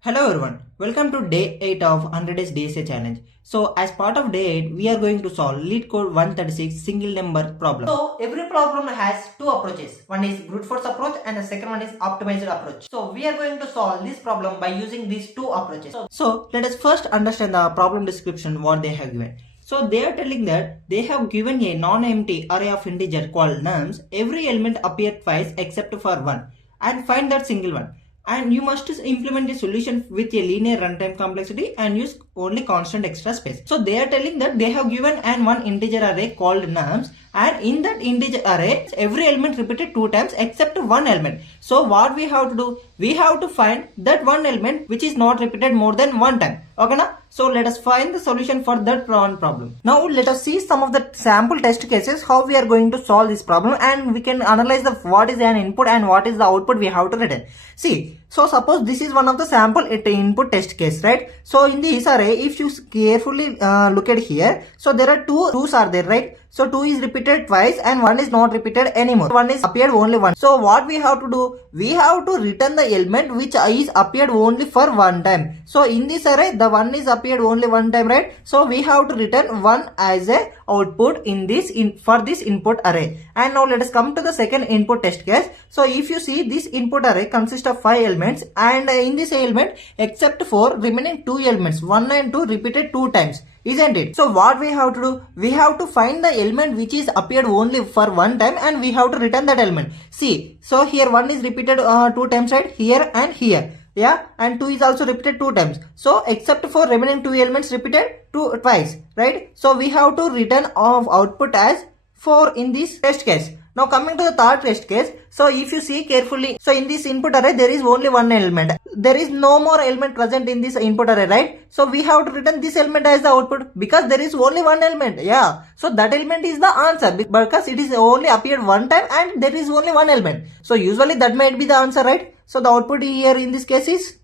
Hello everyone, welcome to day 8 of 100 days DSA challenge. So as part of day 8, we are going to solve LeetCode 136 single number problem. So every problem has two approaches. One is brute force approach and the second one is optimized approach. So we are going to solve this problem by using these two approaches. So let us first understand the problem description what they have given. So they are telling that they have given a non-empty array of integer called nums. Every element appears twice except for one and find that single one. And you must implement the solution with a linear runtime complexity and use only constant extra space. So they are telling that they have given one integer array called nums, and in that integer array every element repeated two times except one element. So what we have to do, we have to find that one element which is not repeated more than one time. Okay na? So let us find the solution for that one problem. Now let us see some of the sample test cases how we are going to solve this problem, and we can analyze the what is an input and what is the output we have to return. See, so suppose this is one of the sample input test case, right? So in this array, if you carefully look at here, so there are two twos are there, right? So 2 is repeated twice and 1 is not repeated anymore. 1 is appeared only once. So what we have to do? We have to return the element which is appeared only for one time. So in this array, the 1 is appeared only one time, right? So we have to return 1 as a output in this for this input array. And now let us come to the second input test case. So if you see, this input array consists of 5 elements, and in this element except for remaining 2 elements 1 and 2 repeated 2 times, isn't it? So what we have to do? We have to find the element which is appeared only for one time and we have to return that element. See, so here 1 is repeated 2 times, right? Here and here. Yeah, and 2 is also repeated 2 times. So except for remaining 2 elements repeated twice, right? So we have to return of output as 4 in this test case. Now coming to the third test case, so if you see carefully, so in this input array there is only one element. There is no more element present in this input array, right? So we have to return this element as the output because there is only one element. Yeah, so that element is the answer because it is only appeared one time and there is only one element. So usually that might be the answer, right? So the output here in this case is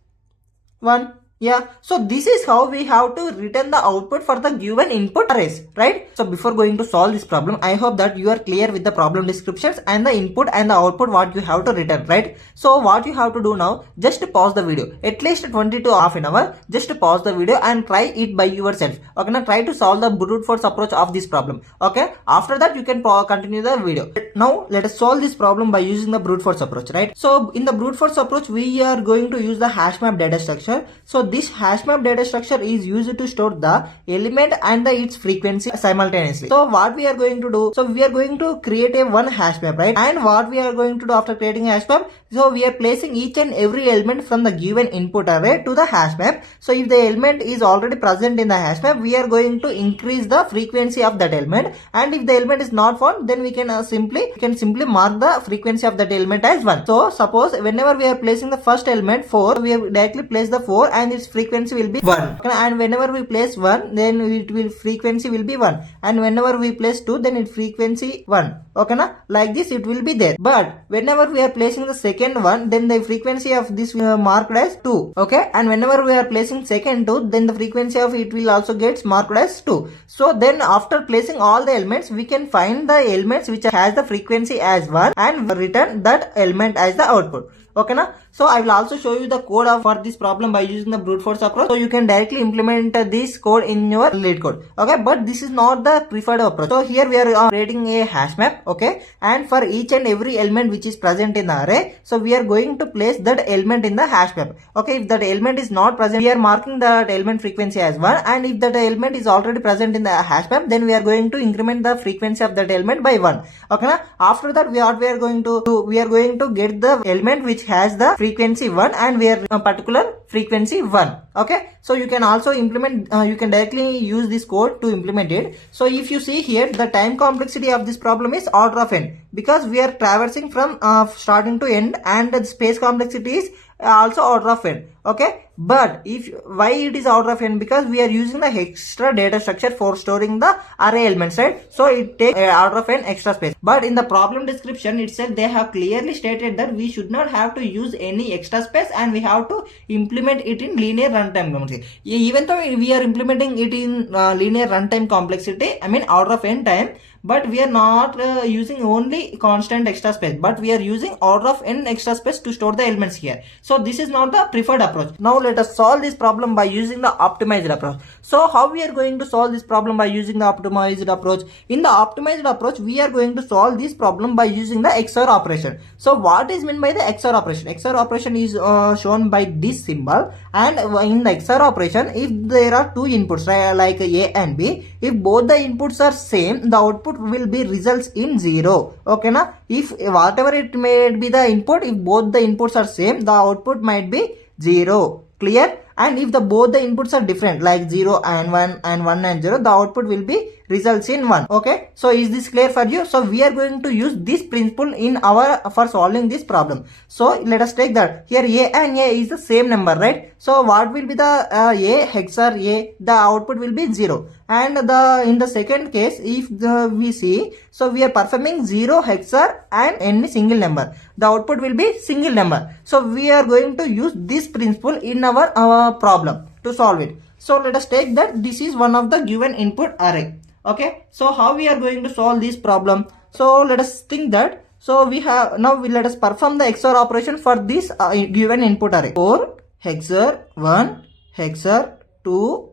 1. Yeah, so this is how we have to return the output for the given input arrays, right? So before going to solve this problem, I hope that you are clear with the problem descriptions and the input and the output what you have to return, right? So what you have to do now, just pause the video, at least 20 to half an hour, just pause the video and try it by yourself. Okay, now try to solve the brute force approach of this problem. Okay, after that you can continue the video. Now let us solve this problem by using the brute force approach, right? So in the brute force approach, we are going to use the hash map data structure. So this hash map data structure is used to store the element and its frequency simultaneously. So what we are going to do? So we are going to create a one hash map, right? And what we are going to do after creating a hash map? So we are placing each and every element from the given input array to the hash map. So if the element is already present in the hash map, we are going to increase the frequency of that element. And if the element is not found, then we can simply mark the frequency of that element as 1. So suppose whenever we are placing the first element 4, we have directly place the 4 and its frequency will be 1. And whenever we place 1, then frequency will be 1. And whenever we place 2, then its frequency 1. Okay na? Like this it will be there. But whenever we are placing the second one, then the frequency of this marked as 2. Okay, and whenever we are placing second 2, then the frequency of it will also gets marked as 2. So then after placing all the elements, we can find the elements which has the frequency as 1 and return that element as the output. Okay na? So I will also show you the code for this problem by using the brute force approach. So you can directly implement this code in your LeetCode. Okay, but this is not the preferred approach. So here we are creating a hash map. Okay, and for each and every element which is present in the array, so we are going to place that element in the hash map. Okay, if that element is not present, we are marking that element frequency as 1, and if that element is already present in the hash map, then we are going to increment the frequency of that element by 1. Okay na? After that, we are going to get the element which has the frequency 1 and we are a particular frequency 1. Okay, so you can also implement, you can directly use this code to implement it. So if you see here, the time complexity of this problem is order of n because we are traversing from starting to end, and the space complexity is also order of n. Okay, but why it is order of n? Because we are using the extra data structure for storing the array elements, right? So it takes order of n extra space. But in the problem description itself, they have clearly stated that we should not have to use any extra space and we have to implement it in linear runtime complexity. Even though we are implementing it in linear runtime complexity, I mean order of n time, but we are not using only constant extra space, but we are using order of n extra space to store the elements here. So this is not the preferred approach. approach. Now let us solve this problem by using the optimized approach. So how we are going to solve this problem by using the optimized approach? In the optimized approach, we are going to solve this problem by using the XOR operation. So what is meant by the XOR operation? XOR operation is shown by this symbol, and in the XOR operation, if there are two inputs, right, like A and B, if both the inputs are same, the output will be results in 0. Okay na? If whatever it may be the input, if both the inputs are same, the output might be 0. Clear? And if both the inputs are different, like 0 and 1 and 1 and 0, the output will be results in 1. Okay, so is this clear for you? So we are going to use this principle in for solving this problem. So let us take that here A and A is the same number, right? So what will be the A XOR A? The output will be 0. And in the second case, if we see, so we are performing 0 XOR and any single number, the output will be single number. So we are going to use this principle in our problem to solve it. So let us take that this is one of the given input array. Okay, so how we are going to solve this problem? So let us think that. So we have now let us perform the XOR operation for this given input array. 4 XOR 1 XOR 2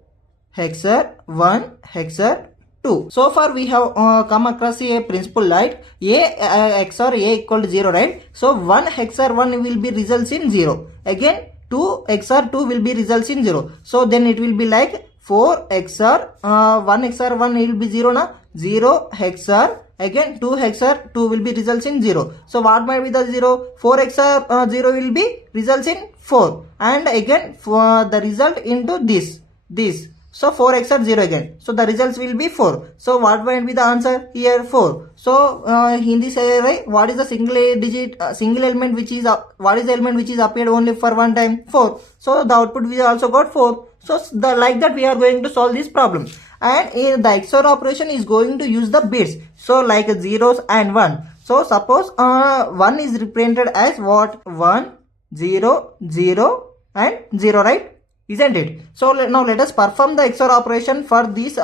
XOR 1 XOR 2. So far we have come across a principle, like A XOR A equal to 0, right? So 1 XOR 1 will be results in 0. Again 2 XOR 2 will be results in 0. So then it will be like 4 XOR 1 XOR 1 will be 0 na? 0 XOR again 2 XOR 2 will be results in 0. So what might be the 0? 4 XOR 0 will be results in 4, and again for the result into this. So 4 XOR 0 again. So the results will be 4. So what might be the answer here? 4. So in this array, what is the single element which is what is the element which is appeared only for one time? 4. So the output we also got 4. So like that we are going to solve this problem. And the XOR operation is going to use the bits. So like zeros and 1. So suppose 1 is represented as what? 1 0 0 and 0, right? Isn't it? So now let us perform the XOR operation for this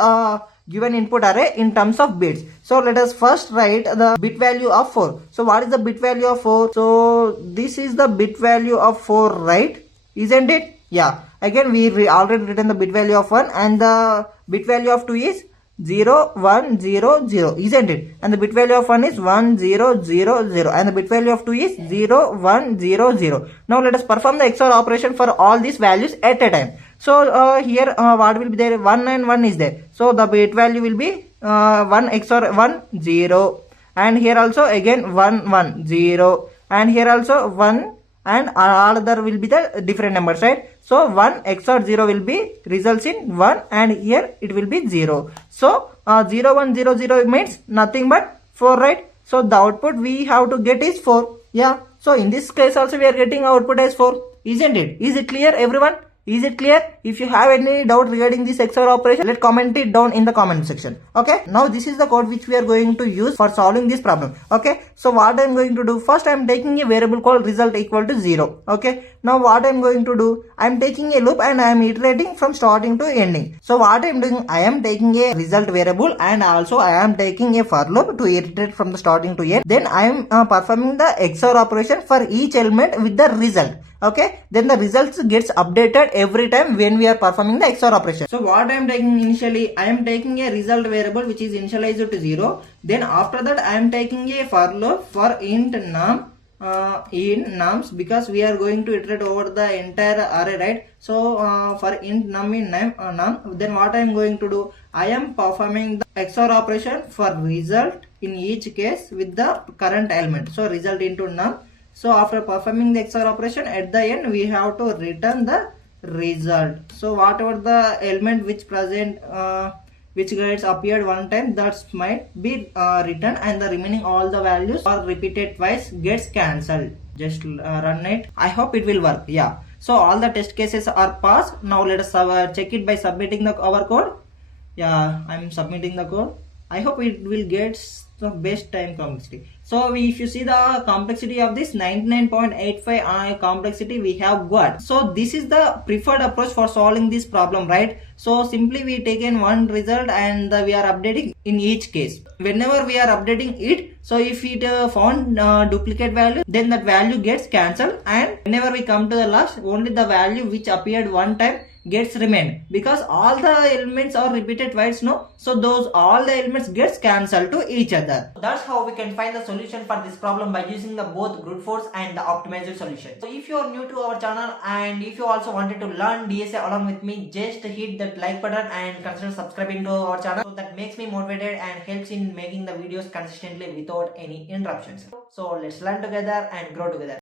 given input array in terms of bits. So let us first write the bit value of 4. So what is the bit value of 4? So this is the bit value of 4, right? Isn't it? Yeah. Again we already written the bit value of 1, and the bit value of 2 is 0 1 0 0, isn't it? And the bit value of 1 is 1 0 0 0, and the bit value of 2 is 0 1 0 0. Now let us perform the XOR operation for all these values at a time. So here what will be there? 1 and 1 is there. So the bit value will be 1 XOR 1 0, and here also again 1 1 0, and here also 1, and all other will be the different numbers, right? So 1 XOR 0 will be results in 1, and here it will be 0. So 0 1 0 0 means nothing but 4, right? So the output we have to get is 4. Yeah. So in this case also we are getting output as 4, isn't it? Is it clear, everyone? Is it clear? If you have any doubt regarding this XOR operation, let's comment it down in the comment section. Okay. Now this is the code which we are going to use for solving this problem. Okay. So what I am going to do, first I am taking a variable called result equal to 0. Okay. Now what I am going to do, I am taking a loop and I am iterating from starting to ending. So what I am doing, I am taking a result variable and also I am taking a for loop to iterate from the starting to end. Then I am performing the XOR operation for each element with the result. Okay, then the results gets updated every time when we are performing the XOR operation. So what I am taking initially, I am taking a result variable which is initialized to 0. Then after that I am taking a for loop for int num in nums, because we are going to iterate over the entire array, right? So for int num in num, then what I am going to do, I am performing the XOR operation for result in each case with the current element. So result into num. So after performing the XOR operation, at the end we have to return the result. So whatever the element which present which gets appeared one time, that might be written, and the remaining all the values are repeated twice gets cancelled. Just run it. I hope it will work. Yeah. So all the test cases are passed. Now let us check it by submitting our code. Yeah, I'm submitting the code. I hope it will get the best time complexity. So if you see the complexity of this 99.85 complexity we have got. So this is the preferred approach for solving this problem, right? So simply we taken one result and we are updating in each case. Whenever we are updating it, so if it found duplicate value, then that value gets cancelled, and whenever we come to the last, only the value which appeared one time gets remained, because all the elements are repeated twice, no, so those all the elements gets cancelled to each other. That's how we can find the solution for this problem by using the both brute force and the optimized solution. So if you are new to our channel and if you also wanted to learn DSA along with me, just hit that like button and consider subscribing to our channel, so that makes me motivated and helps in making the videos consistently without any interruptions. So let's learn together and grow together.